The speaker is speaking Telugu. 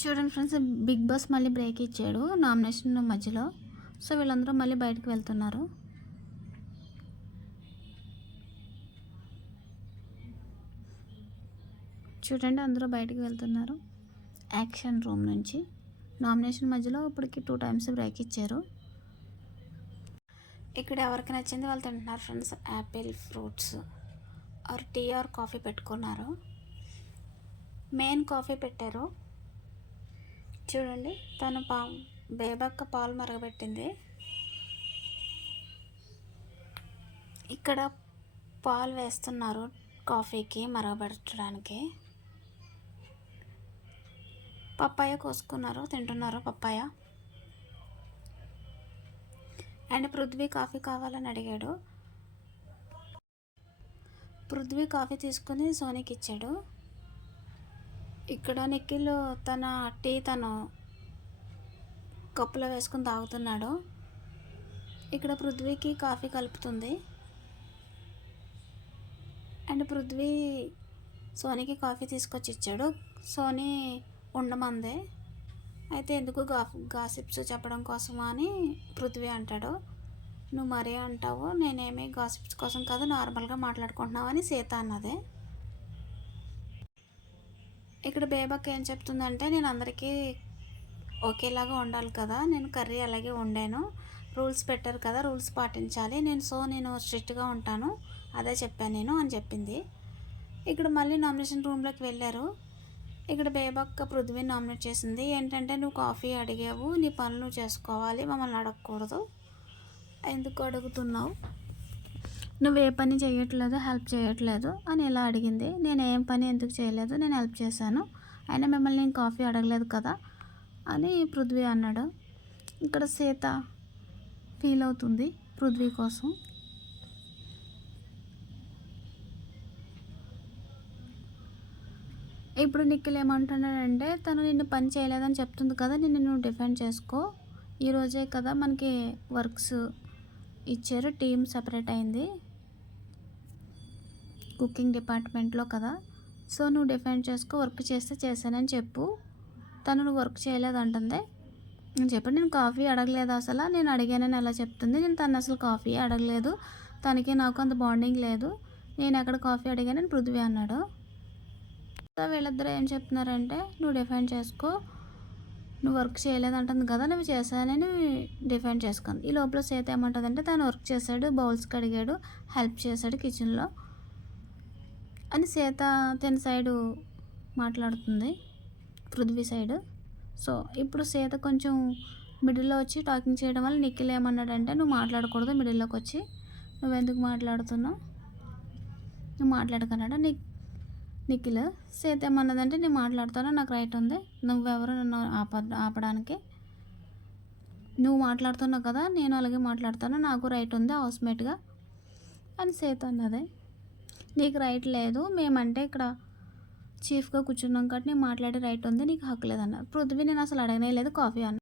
చూడండి ఫ్రెండ్స్ బిగ్ బాస్ మళ్ళీ బ్రేక్ ఇచ్చాడు నామినేషన్ మధ్యలో. సో వీళ్ళందరూ మళ్ళీ బయటకు వెళ్తున్నారు. చూడండి అందరూ బయటకు వెళ్తున్నారు. యాక్షన్ రూమ్ నుంచి. నామినేషన్ మధ్యలో ఇప్పటికి టూ టైమ్స్ బ్రేక్ ఇచ్చారు. ఇక్కడ ఎవరికి నచ్చింది వాళ్ళు తింటున్నారు friends apple fruits or tea or coffee పెట్టుకున్నారు. మెయిన్ కాఫీ పెట్టారు. చూడండి తను పా బేబక్క పాలు మరగబెట్టింది. ఇక్కడ పాలు వేస్తున్నారు కాఫీకి మరగబెట్టడానికి. పప్పాయ కోసుకున్నారు తింటున్నారు పప్పాయ. అండ్ పృథ్వీ కాఫీ కావాలని అడిగాడు. పృథ్వీ కాఫీ తీసుకుని సోనీకి ఇచ్చాడు. ఇక్కడ నిఖిల్ తన టీ తను కప్పులో వేసుకుని తాగుతున్నాడు. ఇక్కడ పృథ్వీకి కాఫీ కలుపుతుంది. అండ్ పృథ్వీ సోనీకి కాఫీ తీసుకొచ్చి ఇచ్చాడు. సోనీ ఉండమందే. అయితే ఎందుకు గా గాసిప్స్ చెప్పడం కోసమా అని పృథ్వీ అంటాడు. నువ్వు మరీ అంటావు నేనేమి గాసిప్స్ కోసం కాదు నార్మల్గా మాట్లాడుకుంటున్నావు అని సీత అన్నదే. ఇక్కడ బేబక్ ఏం చెప్తుందంటే నేను అందరికీ ఒకేలాగా ఉండాలి కదా. నేను కర్రీ అలాగే వండాను. రూల్స్ పెట్టారు కదా రూల్స్ పాటించాలి. నేను సో నేను స్ట్రిక్ట్గా ఉంటాను. అదే చెప్పాను నేను అని చెప్పింది. ఇక్కడ మళ్ళీ నామినేషన్ రూమ్లోకి వెళ్ళారు. ఇక్కడ బేబక్క పృథ్వీ నామినేట్ చేసింది. ఏంటంటే నువ్వు కాఫీ అడిగావు. నీ పనులు నువ్వు చేసుకోవాలి. మమ్మల్ని అడగకూడదు. ఎందుకు అడుగుతున్నావు? నువ్వు ఏ పని చేయట్లేదు హెల్ప్ చేయట్లేదు అని ఇలా అడిగింది. నేను ఏం పని ఎందుకు చేయలేదు? నేను హెల్ప్ చేశాను. అయినా మిమ్మల్ని నేను కాఫీ అడగలేదు కదా అని పృథ్వీ అన్నాడు. ఇక్కడ సీత ఫీల్ అవుతుంది పృథ్వీ కోసం. ఇప్పుడు నిఖిల్ ఏమంటున్నాడంటే తను నిన్ను పని చేయలేదని చెప్తుంది కదా నిన్ను నువ్వు డిఫెండ్ చేసుకో. ఈరోజే కదా మనకి వర్క్స్ ఇచ్చారు టీం సపరేట్ అయింది. కుకింగ్ డిపార్ట్మెంట్లో కదా. సో నువ్వు డిఫెండ్ చేసుకో వర్క్ చేస్తే చేశానని చెప్పు. తను నువ్వు వర్క్ చేయలేదంటుంది నేను చెప్పండి నేను కాఫీ అడగలేదు అసలు. నేను అడిగానని ఎలా చెప్తుంది? నేను తను అసలు కాఫీ అడగలేదు. తనకి నాకు అంత బాండింగ్ లేదు. నేను ఎక్కడ కాఫీ అడిగానని పృథ్వీ అన్నాడు. సో వీళ్ళిద్దరూ ఏం చెప్తున్నారంటే నువ్వు డిఫెండ్ చేసుకో. నువ్వు వర్క్ చేయలేదంటుంది కదా నువ్వు చేశానని డిఫెండ్ చేసుకుంది ఈ లోపల సేత ఏమంటుందంటే తను వర్క్ చేశాడు బౌల్స్ కడిగాడు హెల్ప్ చేశాడు కిచెన్లో అని సీత తన సైడు మాట్లాడుతుంది పృథ్వీ సైడ్. సో ఇప్పుడు సీత కొంచెం మిడిల్లో వచ్చి టాకింగ్ చేయడం వల్ల నిఖిల్ ఏమన్నాడంటే నువ్వు మాట్లాడకూడదు మిడిల్లోకి వచ్చి నువ్వు ఎందుకు మాట్లాడుతున్నావు? నువ్వు మాట్లాడకన్నాడు ని నిఖిల్? సీత ఏమన్నదంటే నేను మాట్లాడుతానో నాకు రైట్ ఉంది. నువ్వెవరు నన్ను ఆప ఆపడానికి? నువ్వు మాట్లాడుతున్నావు కదా నేను అలాగే మాట్లాడతాను నాకు రైట్ ఉంది హౌస్మేట్గా. అని సీత అన్నది. నీకు రైట్ లేదు. మేమంటే ఇక్కడ చీఫ్గా కూర్చున్నాం కాబట్టి నేను మాట్లాడే రైట్ ఉంది. నీకు హక్కు లేదన్న పృథ్వీ నేను అసలు అడగనే లేదు. కాఫీ అన్న